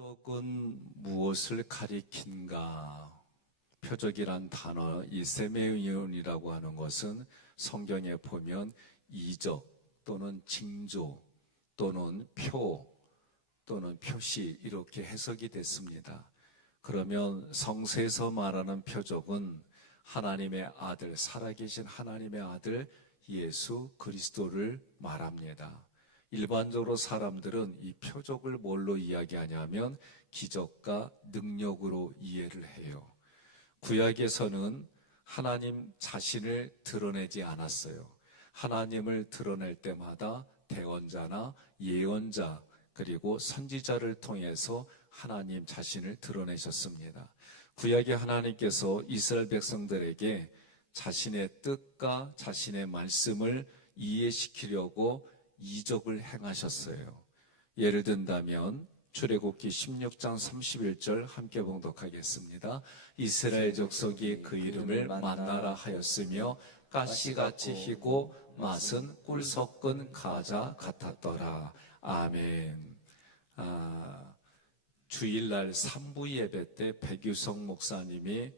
표적은 무엇을 가리킨가? 표적이란 단어, 이 세메이온이라고 하는 것은 성경에 보면 이적 또는 징조 또는 표 또는 표시 이렇게 해석이 됐습니다. 그러면 성서에서 말하는 표적은 하나님의 아들, 살아계신 하나님의 아들 예수 그리스도를 말합니다. 일반적으로 사람들은 이 표적을 뭘로 이야기하냐면 기적과 능력으로 이해를 해요. 구약에서는 하나님 자신을 드러내지 않았어요. 하나님을 드러낼 때마다 대언자나 예언자 그리고 선지자를 통해서 하나님 자신을 드러내셨습니다. 구약의 하나님께서 이스라엘 백성들에게 자신의 뜻과 자신의 말씀을 이해시키려고 이적을 행하셨어요. 예를 든다면 출애굽기 16장 31절 함께 봉독하겠습니다. 이스라엘 족속이 그 이름을 만나라 하였으며 가시같이 희고 맛은 꿀 섞은 가자 같았더라. 아멘. 주일날 3부 예배 때 백유성 목사님이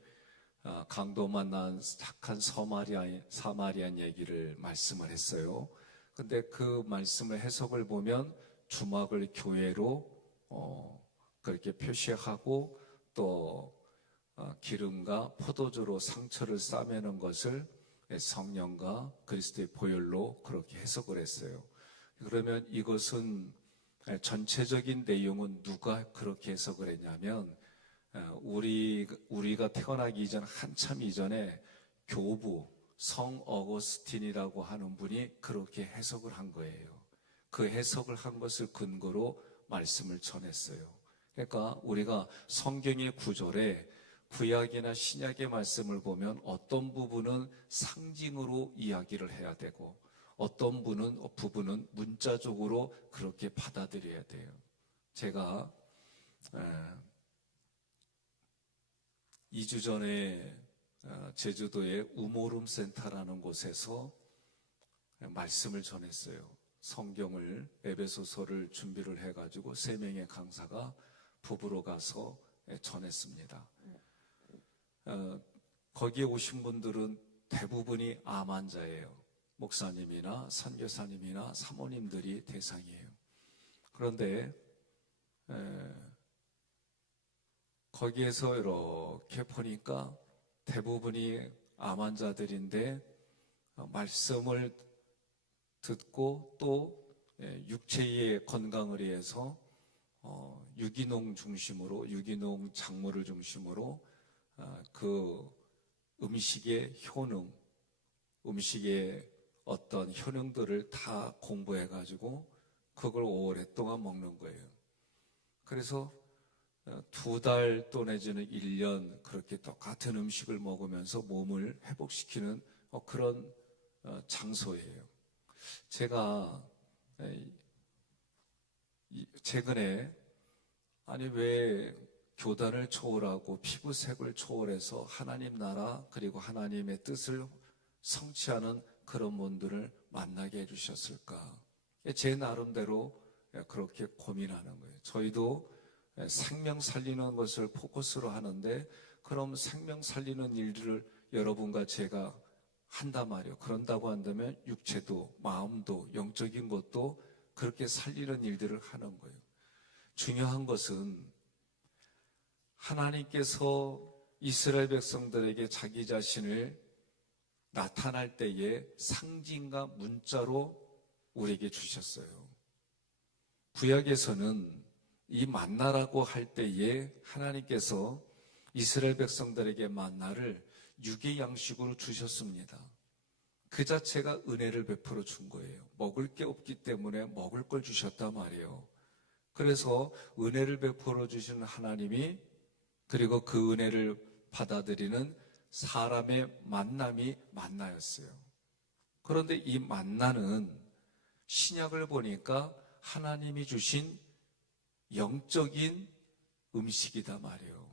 강도 만난 착한 사마리안 얘기를 말씀을 했어요. 근데 그 말씀을 해석을 보면 주막을 교회로 그렇게 표시하고 또 기름과 포도주로 상처를 싸매는 것을 성령과 그리스도의 보혈로 그렇게 해석을 했어요. 그러면 이것은 전체적인 내용은 누가 그렇게 해석을 했냐면 우리가 태어나기 이전 한참 이전에 교부 성 어거스틴이라고 하는 분이 그렇게 해석을 한 거예요. 그 해석을 한 것을 근거로 말씀을 전했어요. 그러니까 우리가 성경의 구절에 구약이나 신약의 말씀을 보면 어떤 부분은 상징으로 이야기를 해야 되고 어떤 부분은 문자적으로 그렇게 받아들여야 돼요. 제가 2주 전에 제주도의 우모름 센터라는 곳에서 말씀을 전했어요. 성경을 에베소서를 준비를 해가지고 3명의 강사가 부부로 가서 전했습니다. 거기에 오신 분들은 대부분이 암 환자예요. 목사님이나 선교사님이나 사모님들이 대상이에요. 그런데 거기에서 이렇게 보니까 대부분이 암 환자들인데 말씀을 듣고 또 육체의 건강을 위해서 유기농 유기농 작물을 중심으로 그 음식의 효능, 음식의 어떤 효능들을 다 공부해가지고 그걸 오랫동안 먹는 거예요. 그래서 2달 또 내지는 1년 그렇게 똑같은 음식을 먹으면서 몸을 회복시키는 그런 장소예요. 제가 최근에 아니 왜 교단을 초월하고 피부색을 초월해서 하나님 나라 그리고 하나님의 뜻을 성취하는 그런 분들을 만나게 해주셨을까? 제 나름대로 그렇게 고민하는 거예요. 저희도 생명 살리는 것을 포커스로 하는데 그럼 생명 살리는 일들을 여러분과 제가 한단 말이에요. 그런다고 한다면 육체도 마음도 영적인 것도 그렇게 살리는 일들을 하는 거예요. 중요한 것은 하나님께서 이스라엘 백성들에게 자기 자신을 나타날 때에 상징과 문자로 우리에게 주셨어요. 구약에서는 이 만나라고 할 때에 하나님께서 이스라엘 백성들에게 만나를 육의 양식으로 주셨습니다. 그 자체가 은혜를 베풀어 준 거예요. 먹을 게 없기 때문에 먹을 걸 주셨단 말이에요. 그래서 은혜를 베풀어 주시는 하나님이 그리고 그 은혜를 받아들이는 사람의 만남이 만나였어요. 그런데 이 만나는 신약을 보니까 하나님이 주신 영적인 음식이다 말이에요.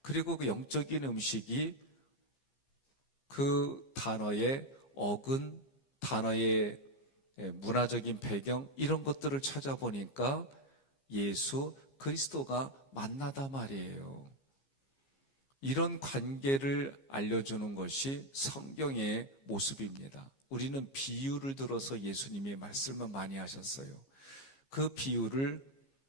그리고 그 영적인 음식이 그 단어의 어근, 단어의 문화적인 배경 이런 것들을 찾아보니까 예수 그리스도가 만나다 말이에요. 이런 관계를 알려주는 것이 성경의 모습입니다. 우리는 비유를 들어서 예수님이 말씀을 많이 하셨어요. 그 비유를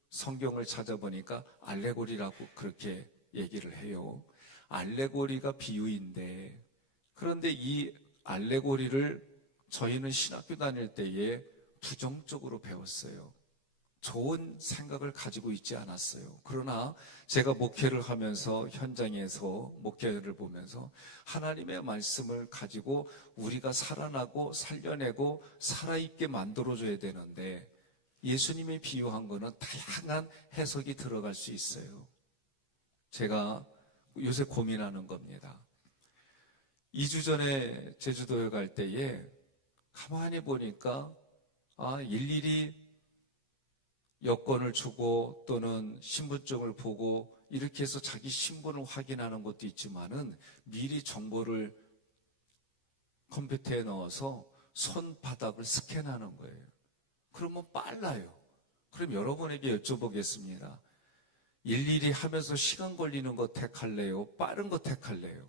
성경을 찾아보니까 알레고리라고 그렇게 얘기를 해요. 알레고리가 비유인데, 그런데 이 알레고리를 저희는 신학교 다닐 때에 부정적으로 배웠어요. 좋은 생각을 가지고 있지 않았어요. 그러나 제가 목회를 하면서 현장에서 목회를 보면서 하나님의 말씀을 가지고 우리가 살아나고 살려내고 살아있게 만들어줘야 되는데, 예수님이 비유한 거는 다양한 해석이 들어갈 수 있어요. 제가 요새 고민하는 겁니다. 2주 전에 제주도에 갈 때에 가만히 보니까 일일이 여권을 주고 또는 신분증을 보고 이렇게 해서 자기 신분을 확인하는 것도 있지만은 미리 정보를 컴퓨터에 넣어서 손바닥을 스캔하는 거예요. 그러면 빨라요. 그럼 여러분에게 여쭤보겠습니다. 일일이 하면서 시간 걸리는 거 택할래요? 빠른 거 택할래요?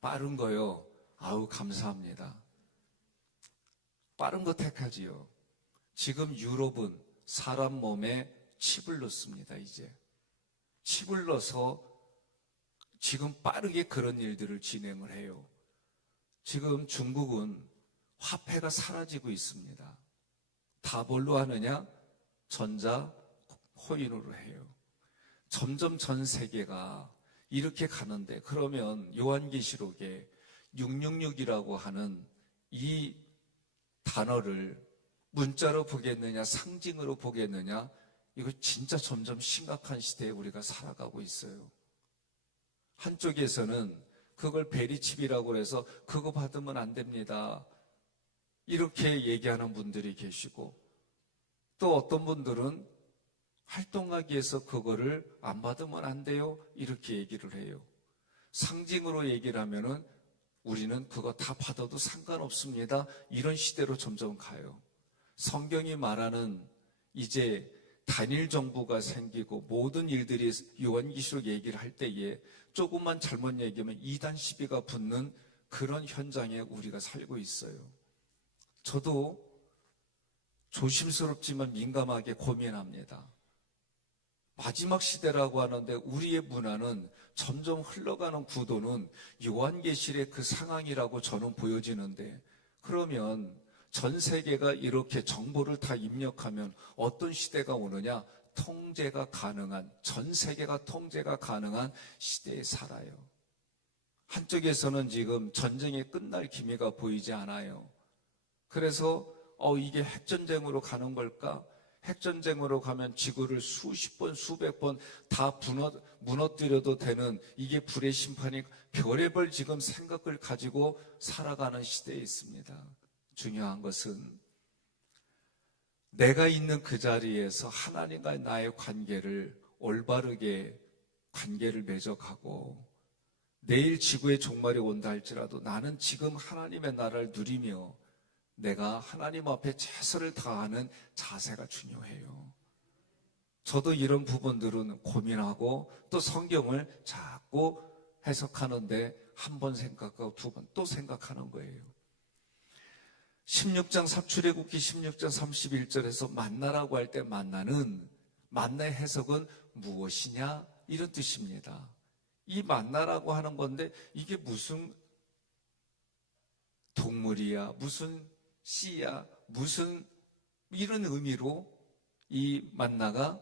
빠른 거요. 아우, 감사합니다. 빠른 거 택하지요. 지금 유럽은 사람 몸에 칩을 넣습니다. 이제 칩을 넣어서 지금 빠르게 그런 일들을 진행을 해요. 지금 중국은 화폐가 사라지고 있습니다. 다 뭘로 하느냐? 전자 코인으로 해요. 점점 전 세계가 이렇게 가는데, 그러면 요한계시록에 666이라고 하는 이 단어를 문자로 보겠느냐 상징으로 보겠느냐, 이거 진짜 점점 심각한 시대에 우리가 살아가고 있어요. 한쪽에서는 그걸 베리칩이라고 해서 그거 받으면 안 됩니다, 이렇게 얘기하는 분들이 계시고, 또 어떤 분들은 활동하기 위해서 그거를 안 받으면 안 돼요, 이렇게 얘기를 해요. 상징으로 얘기를 하면은 우리는 그거 다 받아도 상관없습니다, 이런 시대로 점점 가요. 성경이 말하는 이제 단일 정부가 생기고 모든 일들이 요한계시록 얘기를 할 때에 조금만 잘못 얘기하면 이단 시비가 붙는 그런 현장에 우리가 살고 있어요. 저도 조심스럽지만 민감하게 고민합니다. 마지막 시대라고 하는데 우리의 문화는 점점 흘러가는 구도는 요한계시록의 그 상황이라고 저는 보여지는데, 그러면 전 세계가 이렇게 정보를 다 입력하면 어떤 시대가 오느냐? 통제가 가능한, 전 세계가 통제가 가능한 시대에 살아요. 한쪽에서는 지금 전쟁이 끝날 기미가 보이지 않아요. 그래서 이게 핵전쟁으로 가는 걸까? 핵전쟁으로 가면 지구를 수십 번, 수백 번 다 무너뜨려도 되는, 이게 불의 심판이, 별의별 지금 생각을 가지고 살아가는 시대에 있습니다. 중요한 것은 내가 있는 그 자리에서 하나님과 나의 관계를 올바르게 관계를 맺어가고, 내일 지구의 종말이 온다 할지라도 나는 지금 하나님의 나라를 누리며 내가 하나님 앞에 최선을 다하는 자세가 중요해요. 저도 이런 부분들은 고민하고 또 성경을 자꾸 해석하는데 한 번 생각하고 두 번 또 생각하는 거예요. 16장 출애굽기 16장 31절에서 만나라고 할 때 만나의 해석은 무엇이냐, 이런 뜻입니다. 이 만나라고 하는 건데 이게 무슨 동물이야, 무슨 씨야, 무슨 이런 의미로 이 만나가,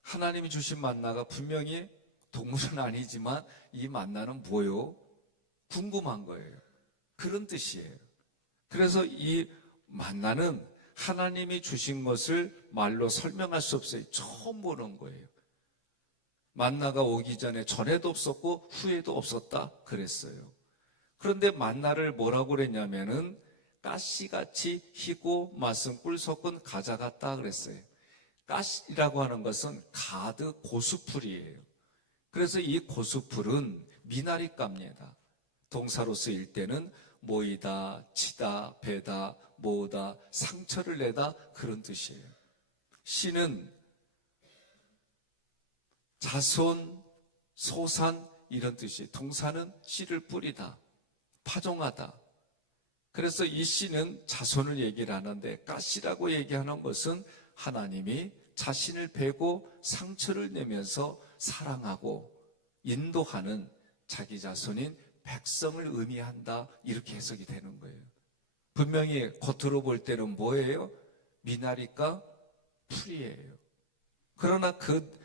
하나님이 주신 만나가 분명히 동물은 아니지만 이 만나는 뭐요? 궁금한 거예요. 그런 뜻이에요. 그래서 이 만나는 하나님이 주신 것을 말로 설명할 수 없어요. 처음 보는 거예요. 만나가 오기 전에도 없었고 후에도 없었다 그랬어요. 그런데 만나를 뭐라고 그랬냐면은 가시같이 희고 맛은 꿀 섞은 과자 같다 그랬어요. 가시라고 하는 것은 가드 고수풀이에요. 그래서 이 고수풀은 미나리가입니다. 동사로 쓰일 때는 모이다, 치다, 베다, 모으다, 상처를 내다, 그런 뜻이에요. 씨는 자손, 소산 이런 뜻이에요. 동사는 씨를 뿌리다, 파종하다. 그래서 이 씨는 자손을 얘기를 하는데 가시라고 얘기하는 것은 하나님이 자신을 베고 상처를 내면서 사랑하고 인도하는 자기 자손인 백성을 의미한다, 이렇게 해석이 되는 거예요. 분명히 겉으로 볼 때는 뭐예요? 미나리가 풀이에요. 그러나 그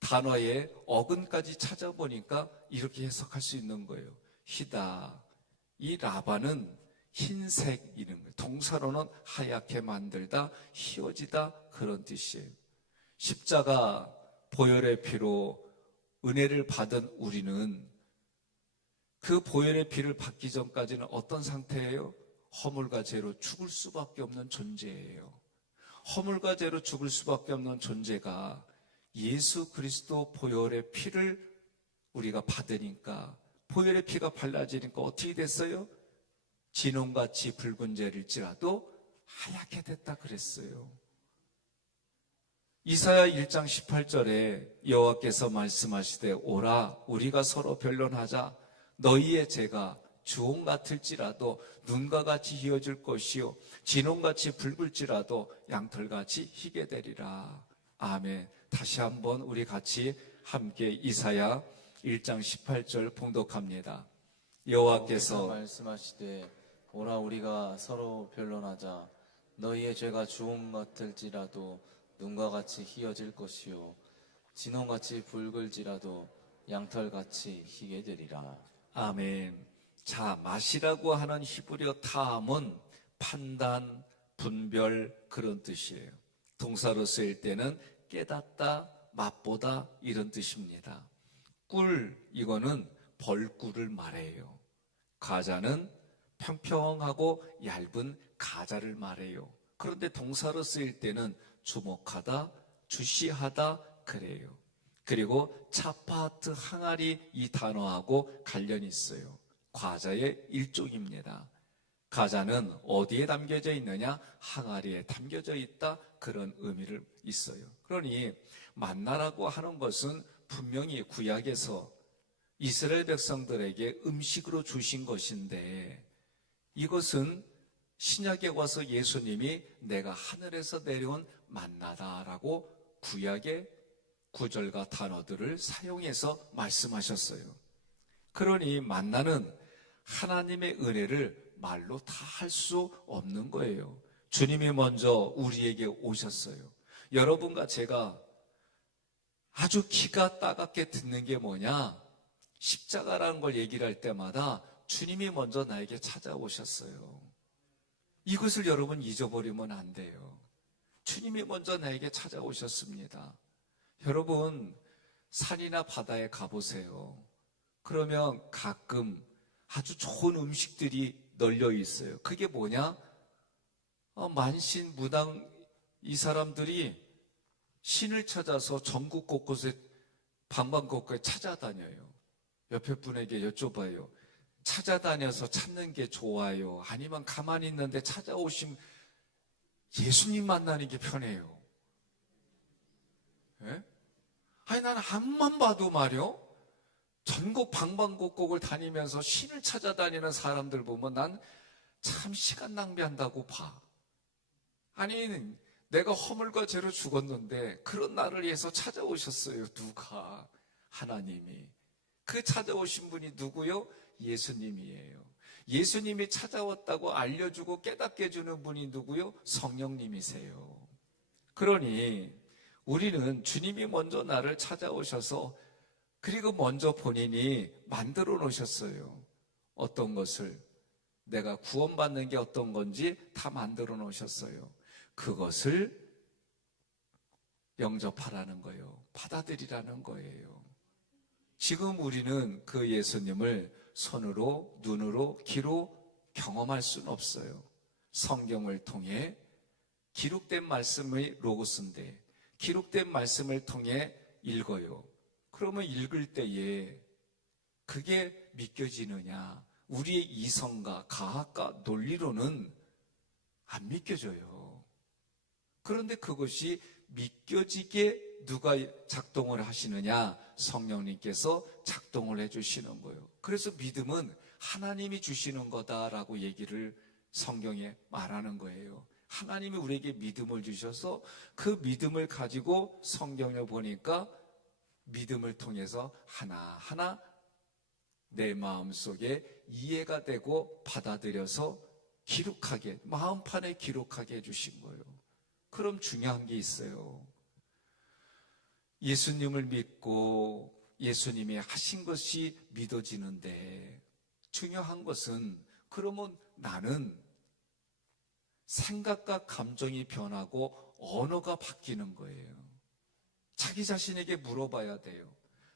단어의 어근까지 찾아보니까 이렇게 해석할 수 있는 거예요. 희다. 이 라반은 흰색 이런 거예요. 동사로는 하얗게 만들다, 휘어지다 그런 뜻이에요. 십자가 보혈의 피로 은혜를 받은 우리는 그 보혈의 피를 받기 전까지는 어떤 상태예요? 허물과 죄로 죽을 수밖에 없는 존재예요. 허물과 죄로 죽을 수밖에 없는 존재가 예수 그리스도 보혈의 피를 우리가 받으니까, 보혈의 피가 발라지니까 어떻게 됐어요? 진홍같이 붉은 죄일지라도 하얗게 됐다 그랬어요. 이사야 1장 18절에 여호와께서 말씀하시되 오라 우리가 서로 변론하자. 너희의 죄가 주홍 같을지라도 눈과 같이 희어질 것이요 진홍같이 붉을지라도 양털같이 희게 되리라. 아멘. 다시 한번 우리 같이 함께 이사야 1장 18절 봉독합니다. 여호와께서 말씀하시되 오라 우리가 서로 변론하자. 너희의 죄가 주홍 같을지라도 눈과 같이 희어질 것이요 진홍같이 붉을지라도 양털같이 희게 되리라. 아멘. 자, 맛이라고 하는 히브리어 타함은 판단, 분별 그런 뜻이에요. 동사로 쓰일 때는 깨닫다, 맛보다 이런 뜻입니다. 꿀, 이거는 벌꿀을 말해요. 가자는 평평하고 얇은 가자를 말해요. 그런데 동사로 쓰일 때는 주목하다, 주시하다 그래요. 그리고 차파트 항아리 이 단어하고 관련이 있어요. 과자의 일종입니다. 가자는 어디에 담겨져 있느냐? 항아리에 담겨져 있다, 그런 의미를 있어요. 그러니 만나라고 하는 것은 분명히 구약에서 이스라엘 백성들에게 음식으로 주신 것인데, 이것은 신약에 와서 예수님이 내가 하늘에서 내려온 만나다라고 구약의 구절과 단어들을 사용해서 말씀하셨어요. 그러니 만나는 하나님의 은혜를 말로 다 할 수 없는 거예요. 주님이 먼저 우리에게 오셨어요. 여러분과 제가 아주 기가 따갑게 듣는 게 뭐냐? 십자가라는 걸 얘기를 할 때마다 주님이 먼저 나에게 찾아오셨어요. 이것을 여러분 잊어버리면 안 돼요. 주님이 먼저 나에게 찾아오셨습니다. 여러분, 산이나 바다에 가보세요. 그러면 가끔 아주 좋은 음식들이 널려 있어요. 그게 뭐냐? 만신, 무당 이 사람들이 신을 찾아서 전국 곳곳에 방방곡곡에 찾아다녀요. 옆에 분에게 여쭤봐요. 찾아다녀서 찾는 게 좋아요? 아니면 가만히 있는데 찾아오신 예수님 만나는 게 편해요? 예? 아니, 나는 앞만 봐도 말이요, 전국 방방곡곡을 다니면서 신을 찾아다니는 사람들 보면 난 참 시간 낭비한다고 봐. 아니, 내가 허물과 죄로 죽었는데 그런 나를 위해서 찾아오셨어요. 누가? 하나님이. 그 찾아오신 분이 누구요? 예수님이에요. 예수님이 찾아왔다고 알려주고 깨닫게 해주는 분이 누구요? 성령님이세요. 그러니 우리는 주님이 먼저 나를 찾아오셔서, 그리고 먼저 본인이 만들어 놓으셨어요. 어떤 것을, 내가 구원받는 게 어떤 건지 다 만들어 놓으셨어요. 그것을 영접하라는 거예요. 받아들이라는 거예요. 지금 우리는 그 예수님을 손으로, 눈으로, 귀로 경험할 수는 없어요. 성경을 통해 기록된 말씀의 로고스인데 기록된 말씀을 통해 읽어요. 그러면 읽을 때에 그게 믿겨지느냐? 우리의 이성과 가학과 논리로는 안 믿겨져요. 그런데 그것이 믿겨지게 누가 작동을 하시느냐? 성령님께서 작동을 해주시는 거예요. 그래서 믿음은 하나님이 주시는 거다라고 얘기를 성경에 말하는 거예요. 하나님이 우리에게 믿음을 주셔서 그 믿음을 가지고 성경을 보니까 믿음을 통해서 하나하나 내 마음속에 이해가 되고 받아들여서 기록하게, 마음판에 기록하게 해주신 거예요. 그럼 중요한 게 있어요. 예수님을 믿고 예수님이 하신 것이 믿어지는데 중요한 것은 그러면 나는 생각과 감정이 변하고 언어가 바뀌는 거예요. 자기 자신에게 물어봐야 돼요.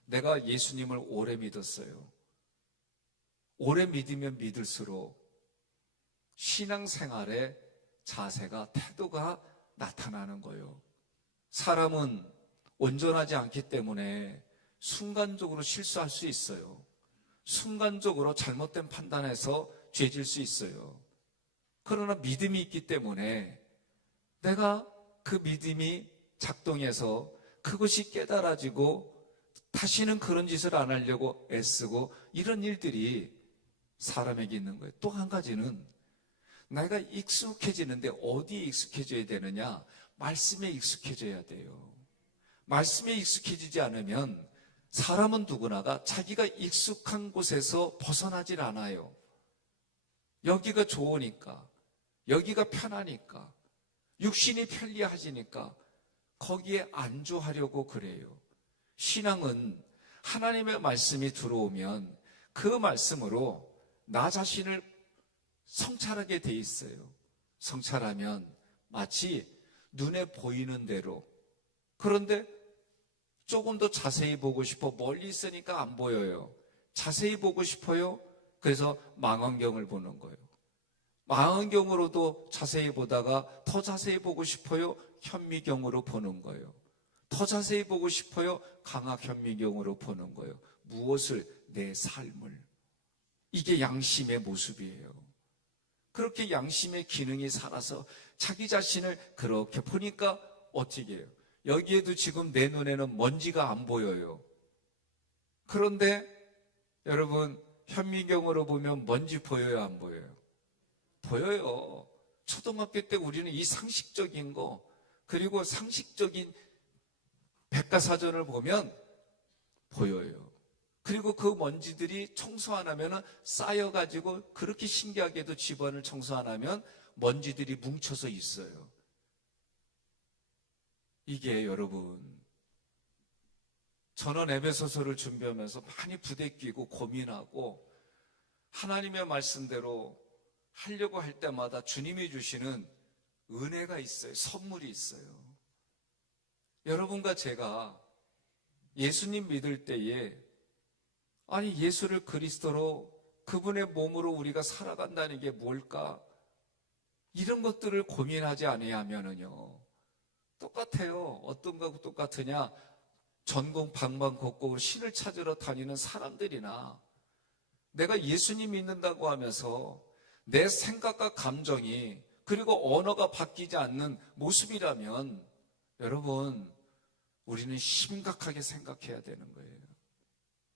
내가 예수님을 오래 믿었어요. 오래 믿으면 믿을수록 신앙생활의 자세가, 태도가 나타나는 거예요. 사람은 온전하지 않기 때문에 순간적으로 실수할 수 있어요. 순간적으로 잘못된 판단해서 죄질 수 있어요. 그러나 믿음이 있기 때문에 내가 그 믿음이 작동해서 그것이 깨달아지고 다시는 그런 짓을 안 하려고 애쓰고 이런 일들이 사람에게 있는 거예요. 또 한 가지는 내가 익숙해지는데 어디에 익숙해져야 되느냐? 말씀에 익숙해져야 돼요. 말씀에 익숙해지지 않으면 사람은 누구나가 자기가 익숙한 곳에서 벗어나질 않아요. 여기가 좋으니까, 여기가 편하니까, 육신이 편리해지니까 거기에 안주하려고 그래요. 신앙은 하나님의 말씀이 들어오면 그 말씀으로 나 자신을 성찰하게 돼 있어요. 성찰하면 마치 눈에 보이는 대로. 그런데 조금 더 자세히 보고 싶어. 멀리 있으니까 안 보여요. 자세히 보고 싶어요. 그래서 망원경을 보는 거예요. 망원경으로도 자세히 보다가 더 자세히 보고 싶어요. 현미경으로 보는 거예요. 더 자세히 보고 싶어요. 강학 현미경으로 보는 거예요. 무엇을? 내 삶을. 이게 양심의 모습이에요. 그렇게 양심의 기능이 살아서 자기 자신을 그렇게 보니까 어떻게 해요? 여기에도 지금 내 눈에는 먼지가 안 보여요. 그런데 여러분, 현미경으로 보면 먼지 보여요, 안 보여요? 보여요. 초등학교 때 우리는 이 상식적인 거, 그리고 상식적인 백과사전을 보면 보여요. 그리고 그 먼지들이 청소 안 하면 쌓여가지고, 그렇게 신기하게도 집안을 청소 안 하면 먼지들이 뭉쳐서 있어요. 이게 여러분, 저는 에베소서를 준비하면서 많이 부대끼고 고민하고 하나님의 말씀대로 하려고 할 때마다 주님이 주시는 은혜가 있어요. 선물이 있어요. 여러분과 제가 예수님 믿을 때에, 아니 예수를 그리스도로, 그분의 몸으로 우리가 살아간다는 게 뭘까? 이런 것들을 고민하지 아니하면은요, 똑같아요. 어떤 거하고 똑같으냐? 전공 방방곡곡으로 신을 찾으러 다니는 사람들이나, 내가 예수님 믿는다고 하면서 내 생각과 감정이, 그리고 언어가 바뀌지 않는 모습이라면 여러분, 우리는 심각하게 생각해야 되는 거예요.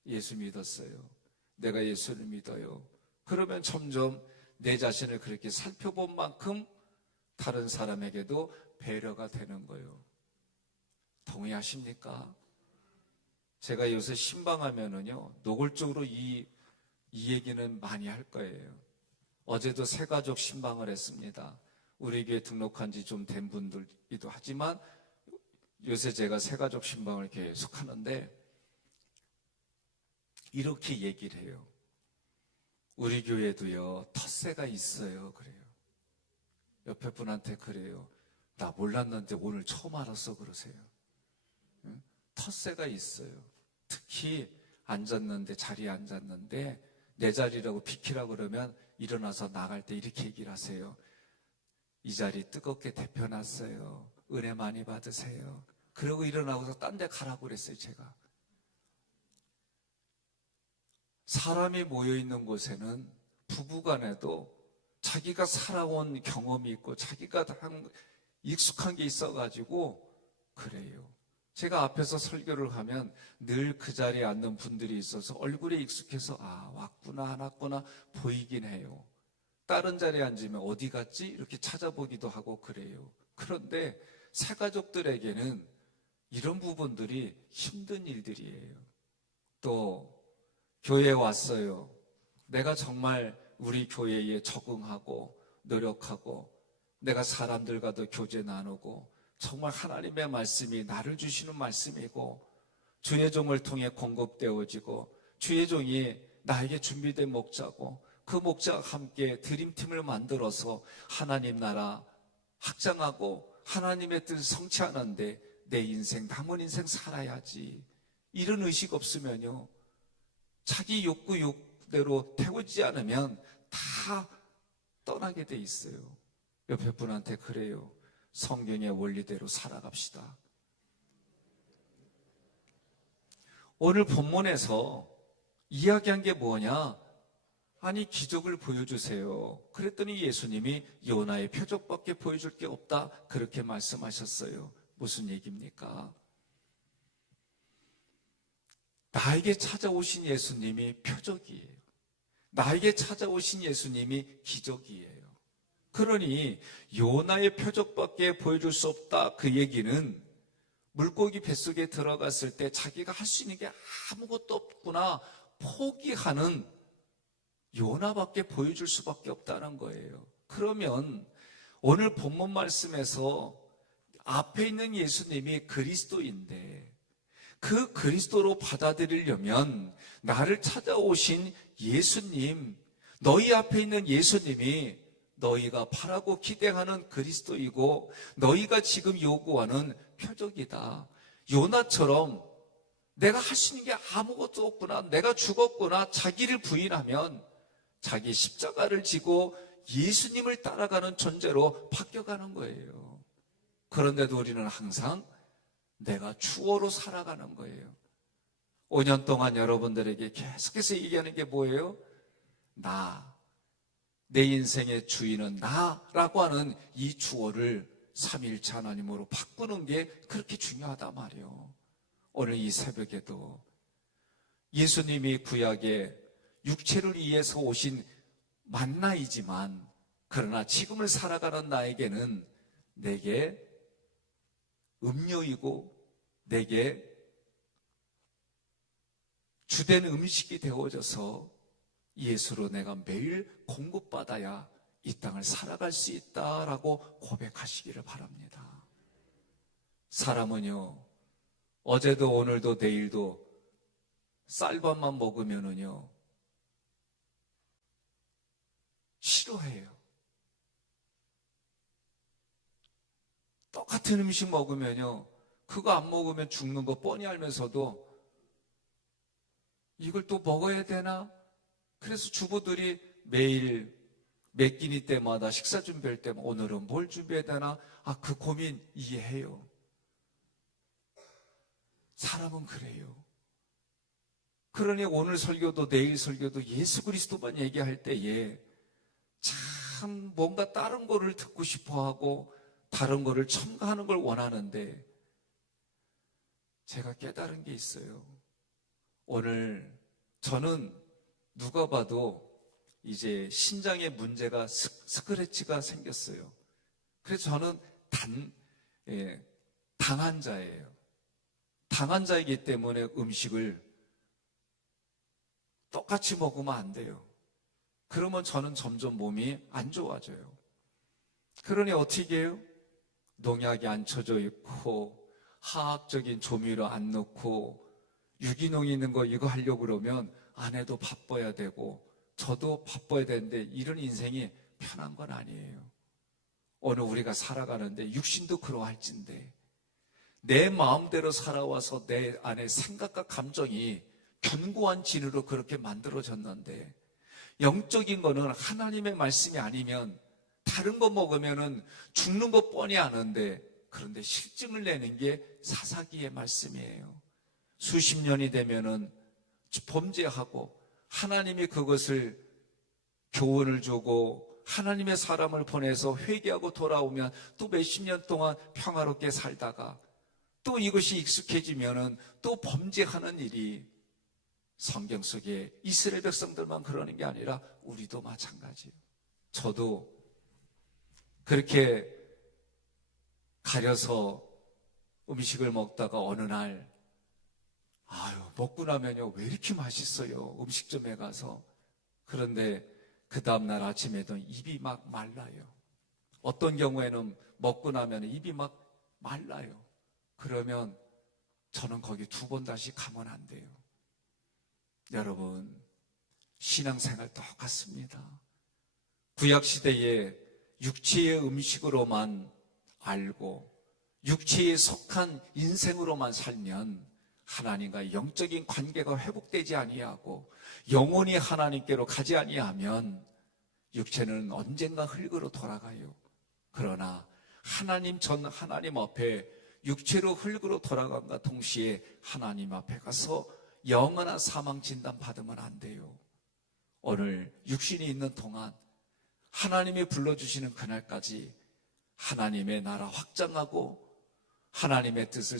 예수 믿었어요. 내가 예수를 믿어요. 그러면 점점 내 자신을 그렇게 살펴본 만큼 다른 사람에게도 배려가 되는 거예요. 동의하십니까? 제가 요새 신방하면은요, 노골적으로 이 얘기는 많이 할 거예요. 어제도 새가족 신방을 했습니다. 우리 교회 등록한 지 좀 된 분들이기도 하지만 요새 제가 새가족 신방을 계속 하는데 이렇게 얘기를 해요. 우리 교회도요, 텃세가 있어요. 그래요. 옆에 분한테 그래요. 나 몰랐는데 오늘 처음 알았어. 그러세요. 응? 텃세가 있어요. 특히 앉았는데, 자리에 앉았는데 내 자리라고 비키라고 그러면 일어나서 나갈 때 이렇게 얘기를 하세요. 이 자리 뜨겁게 데펴놨어요. 은혜 많이 받으세요. 그러고 일어나고서 딴 데 가라고 그랬어요. 제가. 사람이 모여있는 곳에는 부부간에도 자기가 살아온 경험이 있고 자기가 익숙한 게 있어가지고 그래요. 제가 앞에서 설교를 하면 늘 그 자리에 앉는 분들이 있어서 얼굴에 익숙해서 왔구나 안 왔구나 보이긴 해요. 다른 자리에 앉으면 어디 갔지? 이렇게 찾아보기도 하고 그래요. 그런데 새가족들에게는 이런 부분들이 힘든 일들이에요. 또 교회에 왔어요. 내가 정말 우리 교회에 적응하고 노력하고 내가 사람들과도 교제 나누고 정말 하나님의 말씀이 나를 주시는 말씀이고 주의 종을 통해 공급되어지고 주의 종이 나에게 준비된 목자고 그 목자와 함께 드림팀을 만들어서 하나님 나라 확장하고 하나님의 뜻을 성취하는데 내 인생, 남은 인생 살아야지. 이런 의식 없으면요, 자기 욕구대로 태우지 않으면 다 떠나게 돼 있어요. 옆에 분한테 그래요. 성경의 원리대로 살아갑시다. 오늘 본문에서 이야기한 게 뭐냐? 아니, 기적을 보여주세요. 그랬더니 예수님이 요나의 표적밖에 보여줄 게 없다. 그렇게 말씀하셨어요. 무슨 얘기입니까? 나에게 찾아오신 예수님이 표적이에요. 나에게 찾아오신 예수님이 기적이에요. 그러니 요나의 표적밖에 보여줄 수 없다. 그 얘기는 물고기 뱃속에 들어갔을 때 자기가 할 수 있는 게 아무것도 없구나 포기하는 요나밖에 보여줄 수밖에 없다는 거예요. 그러면 오늘 본문 말씀에서 앞에 있는 예수님이 그리스도인데 그 그리스도로 받아들이려면 나를 찾아오신 예수님, 너희 앞에 있는 예수님이 너희가 바라고 기대하는 그리스도이고 너희가 지금 요구하는 표적이다. 요나처럼 내가 할 수 있는 게 아무것도 없구나, 내가 죽었구나, 자기를 부인하면 자기 십자가를 지고 예수님을 따라가는 존재로 바뀌어가는 거예요. 그런데도 우리는 항상 내가 추호로 살아가는 거예요. 5년 동안 여러분들에게 계속해서 얘기하는 게 뭐예요? 내 인생의 주인은 나라고 하는 이 주어를 삼위일체 하나님으로 바꾸는 게 그렇게 중요하단 말이에요. 오늘 이 새벽에도 예수님이 구약에 육체를 위해서 오신 만나이지만 그러나 지금을 살아가는 나에게는 내게 음료이고 내게 주된 음식이 되어져서 예수로 내가 매일 공급받아야 이 땅을 살아갈 수 있다라고 고백하시기를 바랍니다. 사람은요, 어제도 오늘도 내일도 쌀밥만 먹으면은요 싫어해요. 똑같은 음식 먹으면요, 그거 안 먹으면 죽는 거 뻔히 알면서도 이걸 또 먹어야 되나? 그래서 주부들이 매일 몇 끼니 때마다 식사 준비할 때마다 오늘은 뭘 준비해야 되나? 그 고민 이해해요. 사람은 그래요. 그러니 오늘 설교도 내일 설교도 예수 그리스도만 얘기할 때에 참 뭔가 다른 거를 듣고 싶어하고 다른 거를 첨가하는 걸 원하는데 제가 깨달은 게 있어요. 오늘 저는 누가 봐도 이제 신장에 문제가 스크래치가 생겼어요. 그래서 저는 당한 자예요. 당한 자이기 때문에 음식을 똑같이 먹으면 안 돼요. 그러면 저는 점점 몸이 안 좋아져요. 그러니 어떻게 해요? 농약이 안 쳐져 있고 화학적인 조미료 안 넣고 유기농이 있는 거 이거 하려고 그러면 아내도 바빠야 되고 저도 바빠야 되는데 이런 인생이 편한 건 아니에요. 오늘 우리가 살아가는데 육신도 그러할진데 내 마음대로 살아와서 내 안에 생각과 감정이 견고한 진으로 그렇게 만들어졌는데 영적인 거는 하나님의 말씀이 아니면 다른 거 먹으면은 죽는 거 뻔히 아는데 그런데 실증을 내는 게 사사기의 말씀이에요. 수십 년이 되면은 범죄하고 하나님이 그것을 교훈을 주고 하나님의 사람을 보내서 회개하고 돌아오면 또 몇십 년 동안 평화롭게 살다가 또 이것이 익숙해지면은 또 범죄하는 일이 성경 속에 이스라엘 백성들만 그러는 게 아니라 우리도 마찬가지예요. 저도 그렇게 가려서 음식을 먹다가 어느 날 먹고 나면요 왜 이렇게 맛있어요, 음식점에 가서. 그런데 그 다음날 아침에도 입이 막 말라요. 어떤 경우에는 먹고 나면 입이 막 말라요. 그러면 저는 거기 2번 다시 가면 안 돼요. 여러분, 신앙생활 똑같습니다. 구약시대에 육체의 음식으로만 알고 육체에 속한 인생으로만 살면 하나님과 영적인 관계가 회복되지 아니하고 영혼이 하나님께로 가지 아니하면 육체는 언젠가 흙으로 돌아가요. 그러나 하나님 앞에 육체로 흙으로 돌아간과 동시에 하나님 앞에 가서 영원한 사망 진단 받으면 안 돼요. 오늘 육신이 있는 동안 하나님이 불러주시는 그날까지 하나님의 나라 확장하고 하나님의 뜻을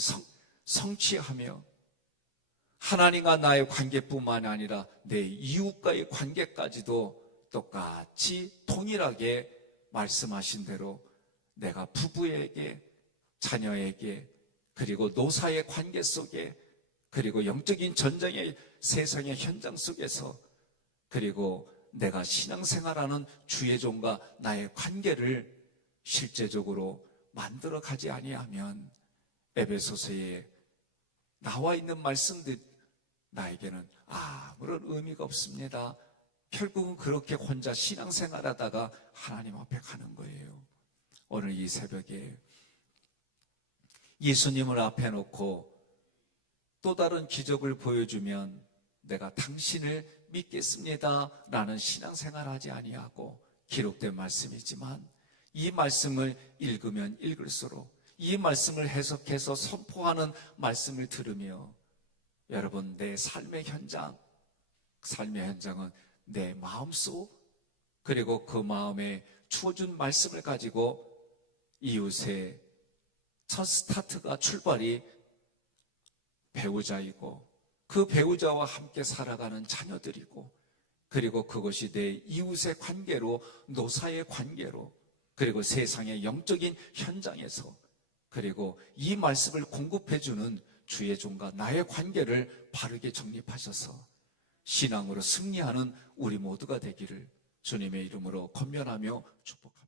성취하며 하나님과 나의 관계뿐만 아니라 내 이웃과의 관계까지도 똑같이 동일하게 말씀하신 대로 내가 부부에게, 자녀에게, 그리고 노사의 관계 속에, 그리고 영적인 전쟁의 세상의 현장 속에서, 그리고 내가 신앙생활하는 주의 종과 나의 관계를 실제적으로 만들어 가지 아니하면 에베소서에 나와 있는 말씀들 나에게는 아무런 의미가 없습니다. 결국은 그렇게 혼자 신앙생활하다가 하나님 앞에 가는 거예요. 오늘 이 새벽에 예수님을 앞에 놓고 또 다른 기적을 보여주면 내가 당신을 믿겠습니다 라는 신앙생활하지 아니하고 기록된 말씀이지만 이 말씀을 읽으면 읽을수록 이 말씀을 해석해서 선포하는 말씀을 들으며 여러분, 내 삶의 현장은 내 마음속, 그리고 그 마음에 주어준 말씀을 가지고 이웃의 첫 스타트가, 출발이 배우자이고 그 배우자와 함께 살아가는 자녀들이고, 그리고 그것이 내 이웃의 관계로, 노사의 관계로, 그리고 세상의 영적인 현장에서, 그리고 이 말씀을 공급해주는 주의 종과 나의 관계를 바르게 정립하셔서 신앙으로 승리하는 우리 모두가 되기를 주님의 이름으로 권면하며 축복합니다.